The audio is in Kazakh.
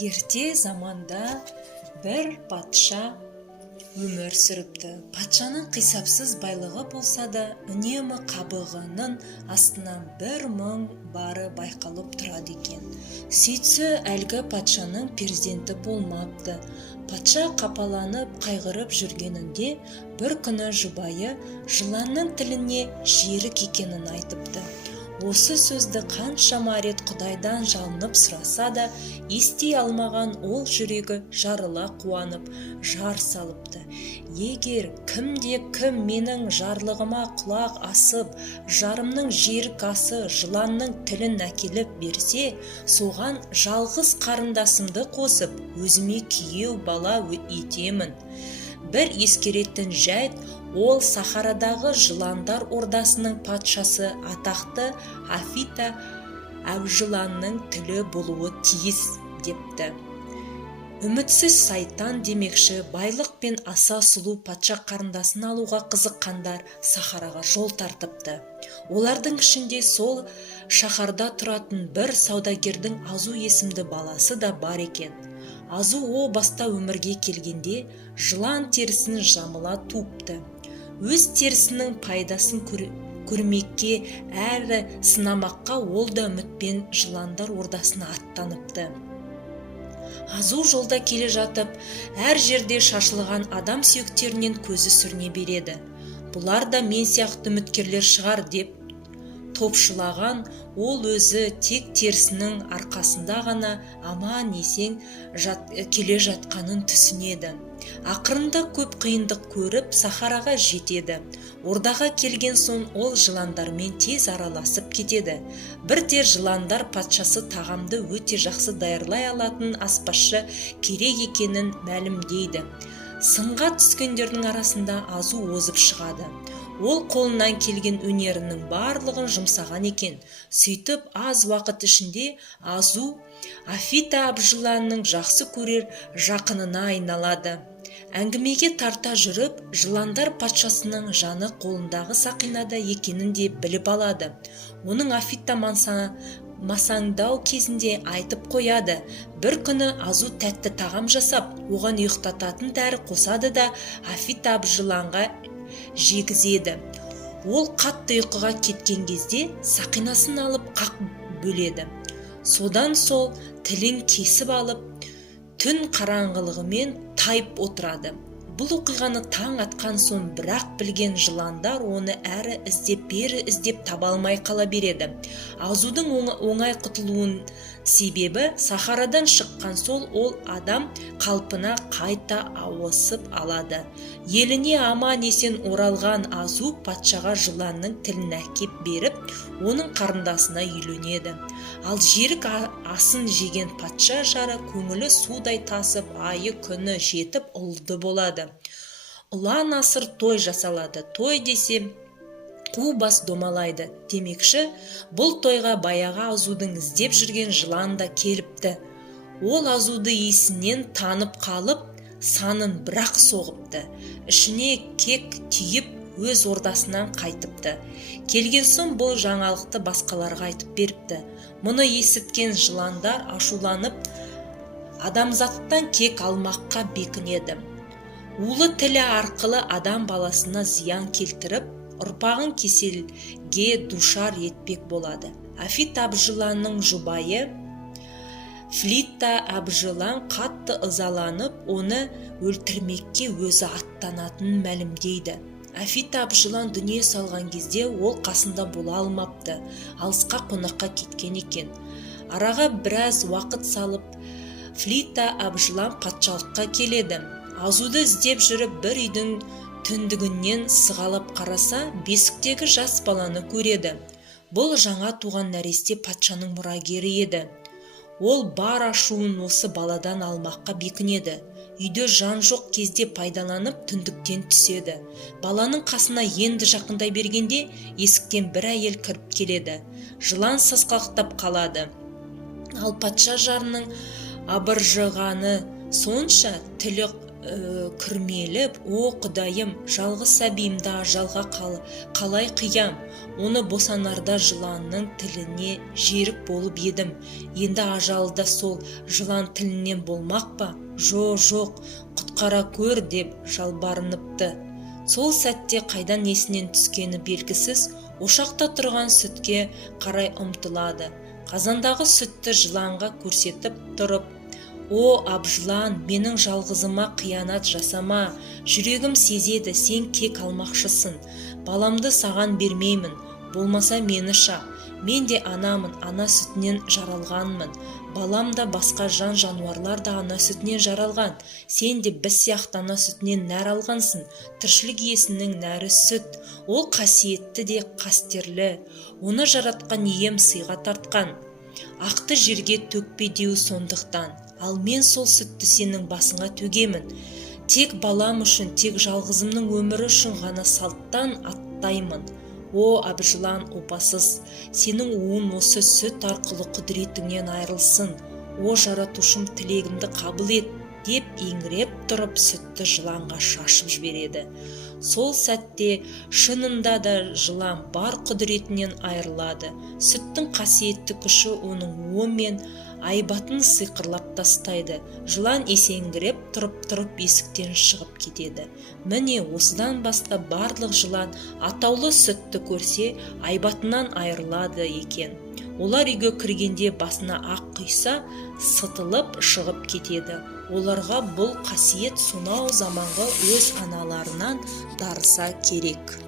Ерте заманда бір патша өмір сүріпті. Патшаның қисапсыз байлығы болса да, үнемі қабығының астынан 1000 бары байқалып тұрады екен. Сөйтсе, әлгі патшаның перзенті болмапты. Патша қапаланып, қайғырып жүргенінде, бір күні жұбайы жыланның тіліне жерік екенін айтыпты. Осы сөзді қаншама рет Құдайдан жалынып сұраса да, ести алмаған ол жүрегі жарыла қуанып, жар салыпты. Егер кімде-кім менің жарлығыма құлақ асып, жарымның жерік асы жыланның тілін әкеліп берсе, соған жалғыз қарындасымды қосып, өзіме күйеу бала етемін. Бір ескеретін жайт, ол Сахарадағы жыландар ордасының патшасы атақты Афита әбжыланның тілі болуы тиіс, депті. Үмітсіз сайтан демекші, байлық пен аса сұлу патша қарындасын алуға қызыққандар Сахараға жол тартыпты. Олардың ішінде сол шаһарда тұратын бір саудагердің Азу есімді баласы да бар екен. Азу о баста өмірге келгенде жылан терісін жамыла туыпты. Өз терісінің пайдасын көрмекке әрі сынамаққа ол да үмітпен жыландар ордасына аттаныпты. Азу жолда келе жатып, әр жерде шашылған адам сүйектерінен көзі сүріне береді. Бұлар да мен сияқты үміткерлер шығар деп топшылаған, ол өзі тек терісінің арқасында ғана аман есен келе жатқанын түсінеді. Ақырында көп қиындық көріп Сахараға жетеді. Ордаға келген соң ол жыландармен тез араласып кетеді. Бірде жыландар патшасы тағамды өте жақсы даярлай алатын аспазшы керек екенін мәлімдейді. Сынға түскендердің арасында Азу озып шығады. Ол қолынан келген өнерінің барлығын жұмсаған екен. Сөйтіп аз уақыт ішінде Азу Афита әбжыланның жақсы көрер жақынына айналады. Әңгімеге тарта жүріп, жыландар патшасының жаны қолындағы сақинада екенін де біліп алады. Оның Афита масаңдау кезінде айтып қояды. Бір күні Азу тәтті тағам жасап, оған ұйықтататын дәрі қосады да Афита әбжыланға жегізеді. Ол қатты ұйқыға кеткен кезде сақинасын алып қақ бөледі. Содан сол тілін кесіп алып, түн қараңғылығымен тайып отырады. Бұл оқиғаны таң атқан соң бірақ білген жыландар оны әрі іздеп бері іздеп таба алмай қала береді. Азудың оңай құтылуын себебі Сахарадан шыққан сол ол адам қалпына қайта ауысып алады. Еліне аман есен оралған Азу патшаға жыланның тілін әкеп беріп, оның қарындасына үйленеді. Ал жерік асын жеген патша жары көңілі судай тасып, айы күні жетіп ұлды болады. Ұлан асыр той жасалады. Той десе қу бас домалайды. Демекші, бұл тойға баяғы Азудың іздеп жүрген жылан да келіпті. Ол Азуды есінен танып қалып, санын бірақ соғыпты. Ішіне кек түйіп, өз ордасынан қайтыпты. Келген соң бұл жаңалықты басқаларға айтып беріпті. Мұны есіткен жыландар ашуланып, адамзаттан кек алмаққа бекінеді. Улы тілі арқылы адам баласына зиян келтіріп, ұрпағын кеселге душар етпек болады. Афита әбжыланның жұбайы Флита әбжылан қатты ызаланып, оны өлтірмекке өзі аттанатынын мәлімдейді. Афита әбжылан дүние салған кезде ол қасында бола алмапты, алысқа қонаққа кеткен екен. Араға біраз уақыт салып, Флита әбжылан патшалыққа келеді. Азуды іздеп жүріп бір үйдің түндігінен сығалап қараса, бесіктегі жас баланы көреді. Бұл жаңа туған нәресте патшаның мұрагері еді. Ол бар ашуын осы баладан алмаққа бекінеді. Үйде жан жоқ кезде пайдаланып түндіктен түседі. Баланың қасына енді жақындай бергенде есіктен бір әйел кіріп келеді. Жылан сасқалақтап қалады. Ал патша жарының абыржығаны сонша тілі күрмеліп, о құдайым, жалғыз сәбиімді ажалға қалай қиям, оны босанарда жыланның тіліне жерік болып едім, енді ажалы да сол жылан тілінен болмақ па? Жоқ, құтқара көр деп жалбарыныпты. Сол сәтте қайдан есінен түскені белгісіз, ошақта тұрған сүтке қарай ұмтылады. Қазандағы сүтті жыланға көрсетіп тұрып, «О, абжылан, менің жалғызыма қиянат жасама, жүрегім сезеді, сен кек алмақшысың. Баламды саған бермеймін, болмаса мені шақ. Мен де анамын, ана сүтінен жаралғанмын. Балам да басқа жануарлар да ана сүтінен жаралған. Сен де біз сияқты ана сүтінен нәр алғансың. Тіршілік иесінің нәрі сүт. Ол қасиетті де қастерлі. Оны жаратқан ием сыйға тартқан. Ақты жерге төкпе деу сондықтан. Ал мен сол сүтті сенің басыңа төгемін. Тек балам үшін, тек жалғызымның өмірі үшін ғана салттан аттаймын. О, абжылан опасыз, сенің уын осы сүт арқылы құдіретіңнен айрылсын. О, жаратушым, тілегімді қабыл ет, деп еңіреп тұрып сүтті жыланға шашып жібереді. Сол сәтте шынында да жылан бар құдіретінен айрылады. Сүттің қасиетті күші оның уы мен айбатын сиқырлап тастайды. Жылан есеңгіреп тұрып есіктен шығып кетеді. Міне осыдан бастап барлық жылан атаулы сүтті көрсе айбатынан айрылады екен. Олар үйге кіргенде басына ақ құйса, сытылып шығып кетеді. Оларға бұл қасиет сонау заманғы өз аналарынан дарыса керек.